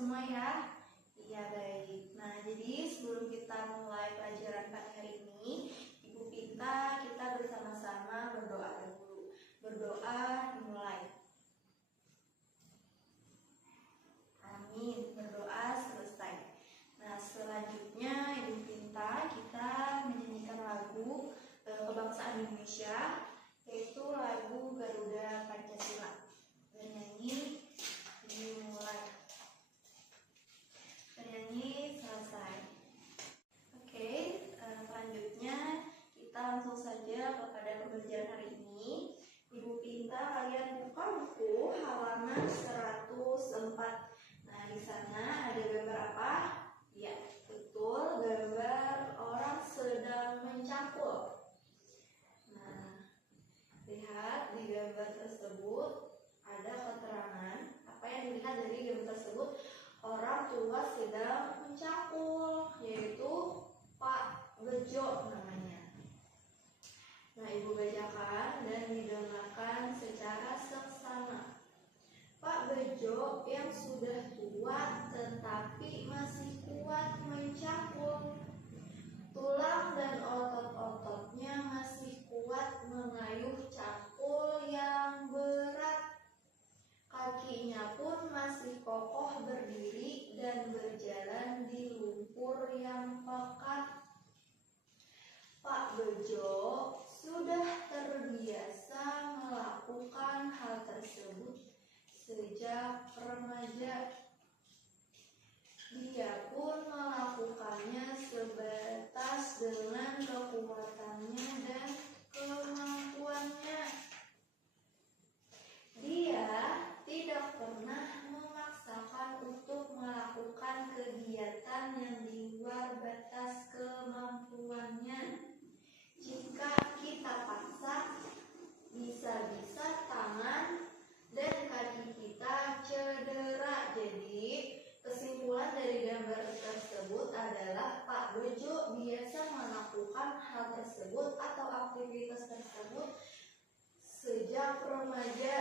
semua ya? Iya, baik. Nah, jadi sebelum kita mulai pelajaran pada hari ini, Ibu Pinta kita bersama-sama berdoa dulu. Berdoa dimulai. Amin. Berdoa selesai. Nah, selanjutnya Ibu Pinta kita menyanyikan lagu kebangsaan Indonesia, yaitu lagu Garuda Pancasila. Bernyanyi dimulai. Bernyanyi selesai. Oke, selanjutnya kita langsung saja kepada pembelajaran hari ini. Ibu Pinta kalian buka buku halaman 104. Nah, di sana ada gambar apa? Ya, betul, gambar orang sedang mencangkul. Nah, lihat di gambar tersebut ada keterangan. Apa yang dilihat dari gambar tersebut? Orang tua sedang mencangkul, yaitu Pak Bejo namanya. Nah, Ibu bacakan dan didengarkan secara seksama. Pak Bejo yang sudah tua tetapi masih kuat mencangkul. Tulang dan otot-ototnya masih kuat mengayuh cangkul yang berat. Kakinya pun masih kokoh berdiri dan berjalan di lumpur yang pekat. Pak Bejo sudah terbiasa melakukan hal tersebut sejak remaja. Dia pun melakukannya sebatas dengan kekuatannya dan kemampuannya. Dia tidak pernah memaksakan untuk melakukan kegiatan yang di luar batas kemampuannya. Jika kita paksa, bisa-bisa tangan dan kaki kita cedera. Jadi, kesimpulan dari gambar tersebut adalah Pak Bejo biasa melakukan hal tersebut atau aktivitas tersebut sejak remaja.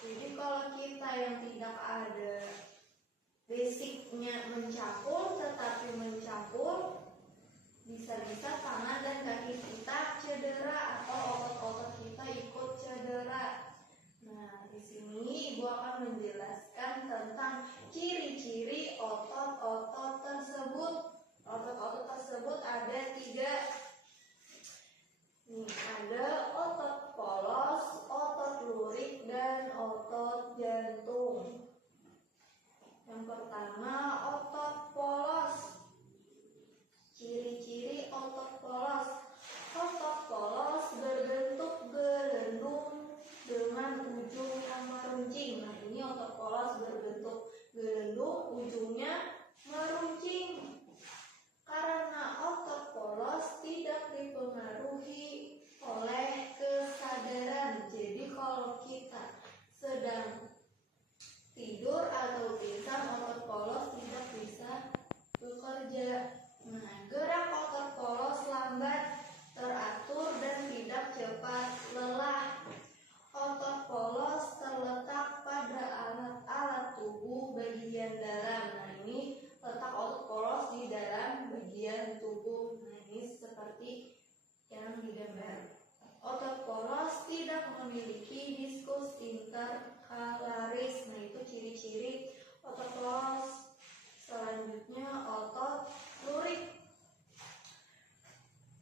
Jadi kalau kita yang tidak ada basicnya mencangkul tetapi mencangkul, bisa-bisa tangan dan kaki kita cedera atau otot-otot kita ikut cedera. Nah, di sini Ibu akan menjelaskan tentang ciri-ciri otot-otot tersebut. Otot-otot tersebut ada 3. Nih, ada otot polos, otot lurik, dan otot jantung. Yang pertama, otot polos. Ciri-ciri otot polos. Otot polos berbentuk gelendung dengan ujung yang meruncing. Nah, ini otot polos berbentuk gelendung, ujungnya meruncing. Karena otot polos tidak dipengaruhi oleh kesadaran. Jadi kalau kita sedang tidur atau pingsan, otot polos tidak bisa bekerja. Nah, gerak otot polos lambat, teratur dan tidak cepat lelah. Otot polos terletak pada alat-alat tubuh bagian dalam. Nah, ini letak otot polos di dalam bagian tubuh. Nah, ini seperti yang digambar. Otot polos tidak memiliki diskus interkalaris. Nah, itu ciri-ciri otot polos. Selanjutnya otot lurik.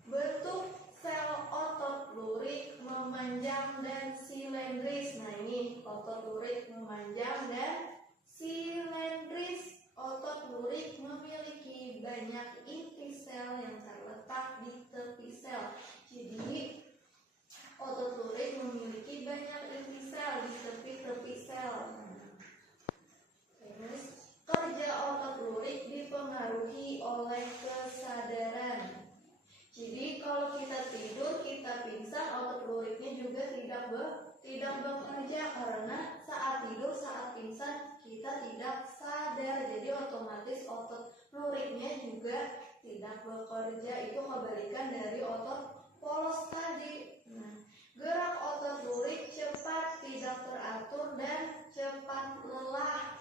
Bentuk sel otot lurik memanjang dan silindris. Nah, ini otot lurik memanjang dan silindris. Otot lurik memiliki banyak inti sel yang terletak di tepi sel. Jadi, otot lurik memiliki banyak inti sel di tepi-tepi sel. Terus, kerja otot lurik dipengaruhi oleh kesadaran. Jadi kalau kita tidur, kita pingsan, otot luriknya juga tidak bekerja karena saat tidur, saat pingsan kita tidak sadar. Jadi otomatis otot luriknya juga tidak bekerja. Itu kebalikan dari otot polos tadi. Nah, gerak otot lurik cepat, tidak teratur dan cepat lelah.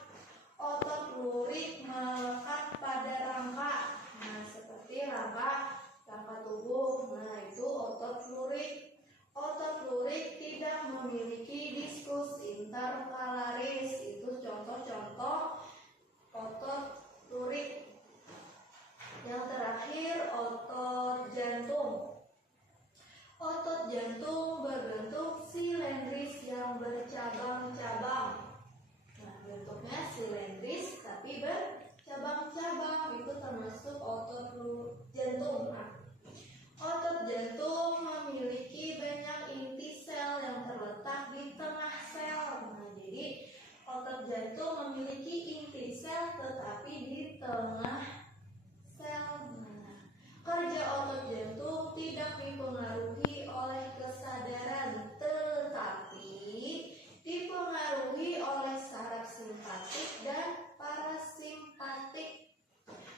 Otot lurik melekat pada rangka. Nah, seperti rangka tubuh. Nah, itu otot lurik. Otot lurik tidak memiliki diskus interkalaris. Itu contoh-contoh otot lurik. Yang terakhir, otot jantung. Otot jantung berbentuk silindris yang bercabang-cabang. Nah, bentuknya silindris tapi bercabang-cabang. Itu termasuk otot jantung. Nah, otot jantung memiliki banyak inti sel yang terletak di tengah sel. Nah, jadi otot jantung memiliki inti sel tetapi di tengah sel. Nah, kerja otot jantung tidak dipengaruhi oleh kesadaran, tetapi dipengaruhi oleh saraf simpatik dan parasimpatik.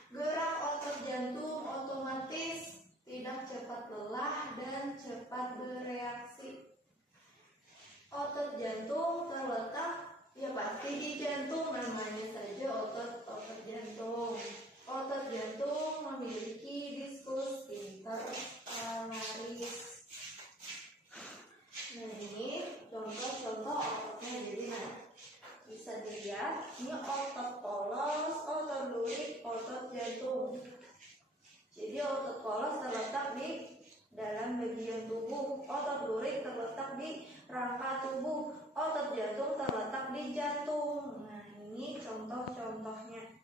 Gerak otot jantung otomatis tidak cepat lelah dan cepat bereaksi. Otot jantung terletak ya pasti di jantung, namanya saja otot jantung. Otot jantung memiliki diskus interkalaris. Nah, ini contoh-contoh ototnya. Jadi bisa dilihat ini otot polos, otot lurik, otot jantung. Jadi otot polos terletak di dalam bagian tubuh, otot lurik terletak di rangka tubuh, otot jantung terletak di jantung. Nah, ini contoh-contohnya.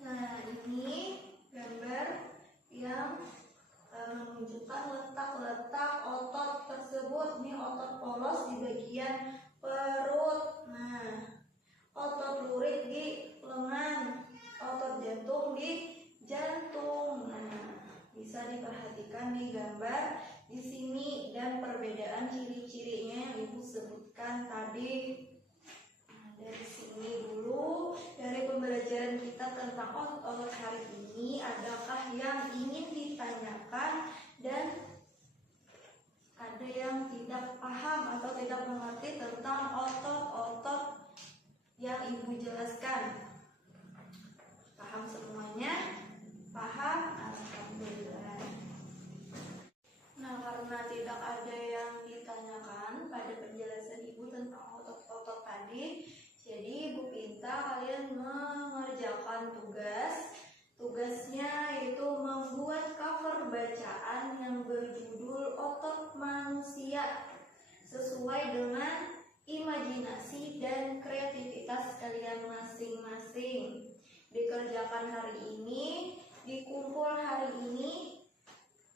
Nah, ini gambar yang menunjukkan letak-letak otot tersebut. Ini otot polos di bagian perut. Nah, otot lurik di lengan, otot jantung di jantung. Nah, bisa diperhatikan di gambar di sini dan perbedaan ciri-cirinya yang Ibu sebutkan tadi. Nah, dari sini dulu, dari pembelajaran kita tentang otot hari ini, adakah yang ingin ditanyakan dan ada yang tidak paham atau tidak mengerti tentang otot-otot yang Ibu jelaskan? Paham semuanya? Paham? Alhamdulillah. Nah, karena tidak ada yang ditanyakan pada penjelasan Ibu tentang otot-otot tadi, jadi Ibu minta kalian mengerjakan tugas. Tugasnya yaitu membuat cover bacaan yang berjudul Otot Manusia sesuai dengan imajinasi dan kreativitas kalian masing-masing. Dikerjakan hari ini, dikumpul hari ini,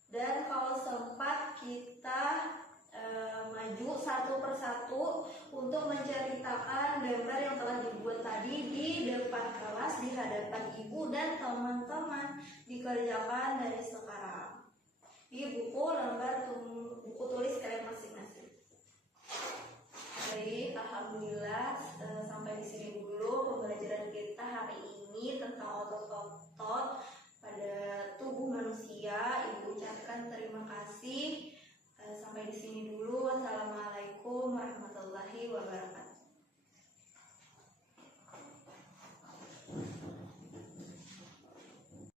dan kalau sempat kita maju satu persatu untuk menceritakan gambar yang telah dibuat tadi di depan kelas, di hadapan Ibu dan teman-teman. Dikerjakan dari sekarang di buku lembar buku tulis kalian masing-masing. Baik, alhamdulillah, sampai di sini dulu pembelajaran kita hari ini tentang otot-otot pada tubuh manusia. Ibu ucapkan terima kasih. Sampai di sini dulu. Wassalamualaikum warahmatullahi wabarakatuh.